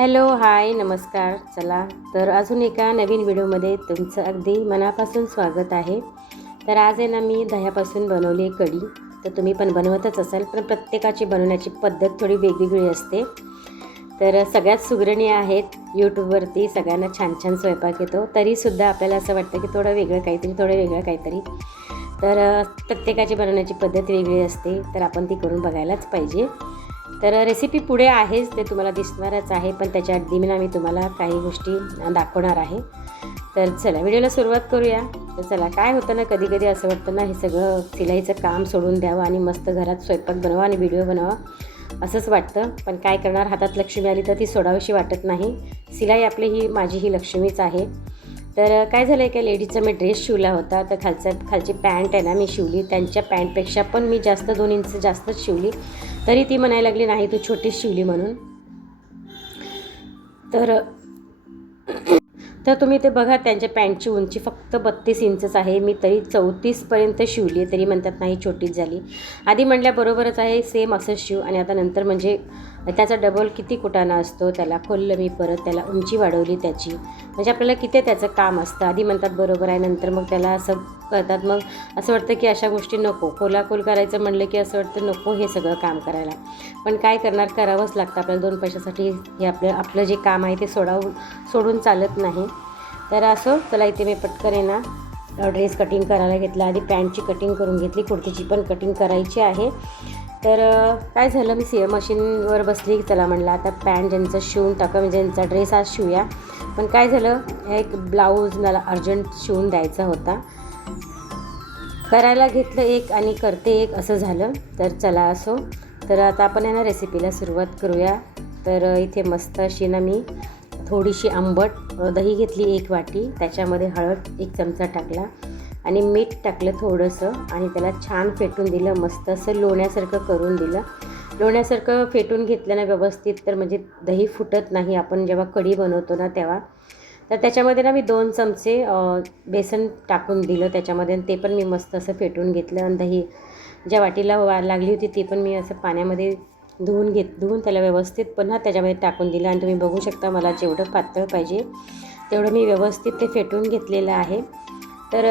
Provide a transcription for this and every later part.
Hello hi नमस्कार. चला तर अजून एका नवीन व्हिडिओमध्ये तुमचं अगदी मनापासून स्वागत आहे. तर आज आहे ना मी दह्यापासून बनवली आहे कढी. तर तुम्ही पण बनवतच असाल पण प्रत्येकाची बनवण्याची पद्धत थोडी वेगवेगळी असते. तर सगळ्यात सुगरणी आहेत यूट्यूबवरती सगळ्यांना छान छान स्वयंपाक येतो. तरीसुद्धा आपल्याला असं वाटतं की थोडं वेगळं काहीतरी थोडं वेगळं काहीतरी. तर प्रत्येकाची बनवण्याची पद्धत वेगळी असते. तर आपण ती करून बघायलाच पाहिजे. तर रेसिपी पुढे आहेच ते तुम्हाला दिसणारच आहे पण त्याच्या अगदी मी मी तुम्हाला काही गोष्टी दाखवणार आहे. तर चला व्हिडिओला सुरुवात करूया. तर चला काय होतं ना कधी कधी असं वाटतं ना हे सगळं सिलाईचं काम सोडून द्यावं आणि मस्त घरात स्वयंपाक बनवा आणि व्हिडिओ बनवा असंच वाटतं. पण काय करणार हातात लक्ष्मी आली तर ती सोडावीशी वाटत नाही. सिलाई आपली ही माझी ही लक्ष्मीच आहे. तर काय झालं आहे का लेडीचा मी ड्रेस शिवला होता. तर खालचा खालची पॅन्ट आहे ना मी शिवली. त्यांच्या पॅन्टपेक्षा पण मी जास्त दोन इंच जास्तच शिवली. तरी ती म्हणायला लागली नाही तू छोटीच शिवली म्हणून. तर तर तुम्ही ते बघा त्यांच्या पॅन्टची उंची फक्त बत्तीस इंचच आहे. मी तरी चौतीसपर्यंत शिवली आहे तरी म्हणतात नाही छोटीच झाली. आधी म्हणल्याबरोबरच आहे सेम असं शिव. आणि आता नंतर म्हणजे त्याचा डबल किती कुटाणा असतो त्याला खोललं मी परत त्याला उंची वाढवली त्याची. म्हणजे आपल्याला किती त्याचं काम असतं. आधी म्हणतात बरोबर आहे नंतर मग त्याला असं करतात. मग असं वाटतं की अशा गोष्टी नको. खोलाखोल करायचं म्हणलं की असं वाटतं नको हे सगळं काम करायला. पण काय करणार? करावंच लागतं. आपल्याला दोन पैशासाठी हे आपलं आपलं जे काम आहे ते सोडावून सोडून चालत नाही. तर असो चला इथे मी पटकन आहे ना ड्रेस कटिंग करायला घेतला. आधी पॅन्टची कटिंग करून घेतली कुर्तीची पण कटिंग करायची आहे. तर काय झालं मी सी मशीनवर बसली की चला म्हणलं आता पॅन्ट ज्यांचं शिवून टाका म्हणजे ज्यांचा ड्रेस आज शिवूया. पण काय झालं एक ब्लाऊज मला अर्जंट शिवून द्यायचा होता. करायला घेतलं एक आणि करते एक असं झालं. तर चला असो. तर आता आपण आहे ना रेसिपीला सुरुवात करूया. तर इथे मस्त अशी ना मी थोडीशी आंबट दही घेतली एक वाटी त्याच्यामध्ये हळद एक चमचा टाकला आणि मीठ टाकलं थोडंसं आणि त्याला छान फेटून दिलं मस्त असं लोण्यासारखं करून दिलं. लोण्यासारखं फेटून घेतल्यानं व्यवस्थित तर म्हणजे दही फुटत नाही. आपण जेव्हा कढी बनवतो ना तेव्हा तर त्याच्यामध्ये ना मी दोन चमचे बेसन टाकून दिलं त्याच्यामध्ये आणि ते पण मी मस्त असं फेटून घेतलं. आणि दही ज्या वाटीला वा लागली होती ती पण मी असं पाण्यामध्ये धुवून घेत धुवून त्याला व्यवस्थित पुन्हा त्याच्यामध्ये टाकून दिलं. आणि तुम्ही बघू शकता मला जेवढं पातळ पाहिजे तेवढं मी व्यवस्थित ते फेटून घेतलेलं आहे. तर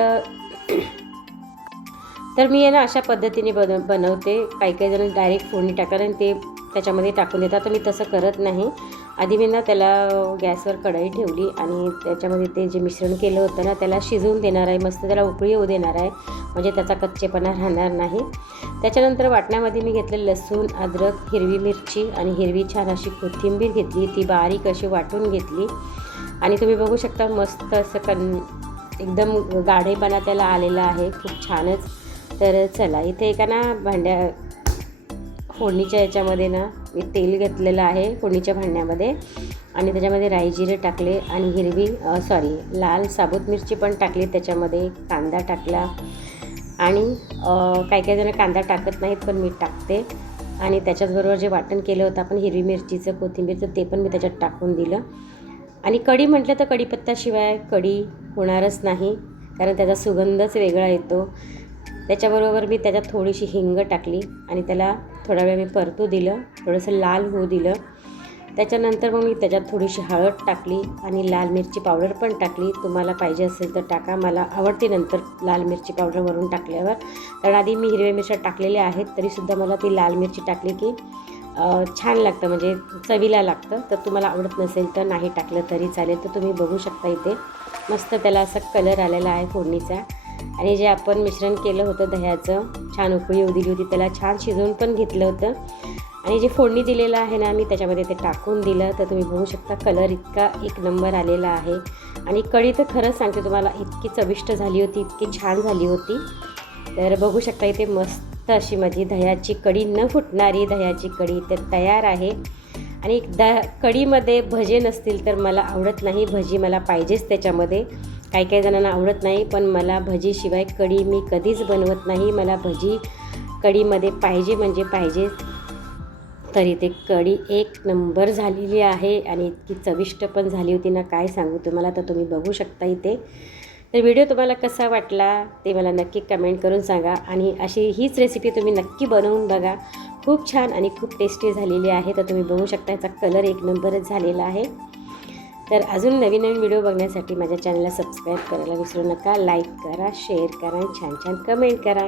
तर मी आहे ना अशा पद्धतीने बन बनवते. काही काही जण डायरेक्ट फोडणी टाकतात आणि ते त्याच्यामध्ये टाकून देतात. तर मी तसं करत नाही. आधी मी ना त्याला गॅसवर कढई ठेवली आणि त्याच्यामध्ये ते जे मिश्रण केलं होतं ना त्याला शिजवून देणार आहे. मस्त त्याला उकळी येऊ देणार आहे. म्हणजे त्याचा कच्चेपणा राहणार नाही. त्याच्यानंतर वाटण्यामध्ये मी घेतलं लसूण अद्रक हिरवी मिरची आणि हिरवी छान अशी कोथिंबीर घेतली. ती बारीक अशी वाटून घेतली. आणि तुम्ही बघू शकता मस्त असं कन एकदम गाढेपणा त्याला आलेला आहे. खूप छानच. तर चला इथे एका ना भांड्या फोडणीच्या याच्यामध्ये ना मी तेल घेतलेलं आहे फोडणीच्या भांड्यामध्ये. आणि त्याच्यामध्ये राई जिरे टाकले आणि हिरवी सॉरी लाल साबूत मिरची पण टाकली त्याच्यामध्ये कांदा टाकला. आणि काही काही जण कांदा टाकत नाहीत पण मी टाकते. आणि त्याच्याचबरोबर जे वाटण केलं होतं आपण हिरवी मिरचीचं कोथिंबीरचं ते पण मी त्याच्यात टाकून दिलं. आणि कढी म्हटलं तर कढीपत्ताशिवाय कढी होणारच नाही कारण त्याचा सुगंधच वेगळा येतो. त्याच्याबरोबर मी त्याच्यात थोडीशी हिंग टाकली आणि त्याला थोडा वेळ मी परतू दिलं थोडंसं लाल होऊ दिलं. त्याच्यानंतर मग मी त्याच्यात थोडीशी हळद टाकली आणि लाल मिरची पावडर पण टाकली. तुम्हाला पाहिजे असेल तर टाका. मला आवडते नंतर लाल मिरची पावडर वरून टाकल्यावर. कारण आधी मी हिरव्या मिरच्या टाकलेल्या आहेत तरीसुद्धा मला ती लाल मिरची टाकली की छान लागतं. म्हणजे चवीला लागतं. तर तुम्हाला आवडत नसेल तर नाही टाकलं तरी चालेल. तर तुम्ही बघू शकता इथे. मस्त त्याला असा कलर आलेला आहे फोडणीचा. आणि जे आपण मिश्रण केलं होतं दह्याचं छान उकळी येऊ दिली होती त्याला छान शिजवून पण घेतलं होतं. आणि जे फोडणी दिलेलं आहे ना मी त्याच्यामध्ये ते टाकून दिलं. तर तुम्ही बघू शकता कलर इतका एक नंबर आलेला आहे. आणि कढी तर खरंच सांगते तुम्हाला इतकी चविष्ट झाली होती इतकी छान झाली होती. तर बघू शकता इथे मस्त अशी माझी दह्याची कढी न फुटणारी दह्याची कढी इथे तयार आहे. आणि द कढीमध्ये भजे नसतील तर मला आवडत नाही भजी मला पाहिजेच त्याच्यामध्ये. काही काही जणांना आवडत नाही पण मला भजीशिवाय कढी मी कधीच बनवत नाही. मला भजी कढीमध्ये पाहिजे म्हणजे पाहिजे. तरी ते कढी एक नंबर झालेली आहे आणि इतकी चविष्ट पण झाली होती ना काय सांगू तुम्हाला? तर तुम्ही बघू शकता इथे. तर व्हिडिओ तुम्हाला कसा वाटला ते मला नक्की कमेंट करून सांगा आणि अशी हीच रेसिपी तुम्ही नक्की बनवून बघा. खूप छान आणि खूप टेस्टी झालेली आहे. तर तुम्ही बघू शकता याचा कलर एक नंबरच झालेला आहे. तर अजून नवीन नवीन व्हिडिओ बघण्यासाठी माझ्या चॅनलला सबस्क्राईब करायला विसरू नका लाईक करा शेअर करा छान छान कमेंट करा.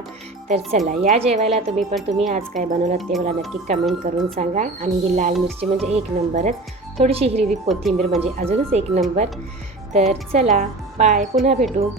तर चला या जेवायला तुम्ही पण तुम्ही आज काय बनवलं ते मला नक्की कमेंट करून सांगा. आणि ही लाल मिरची म्हणजे एक नंबरच. थोडीशी हिरवी कोथिंबीर म्हणजे अजूनच एक नंबर. तर चला बाय पुन्हा भेटू.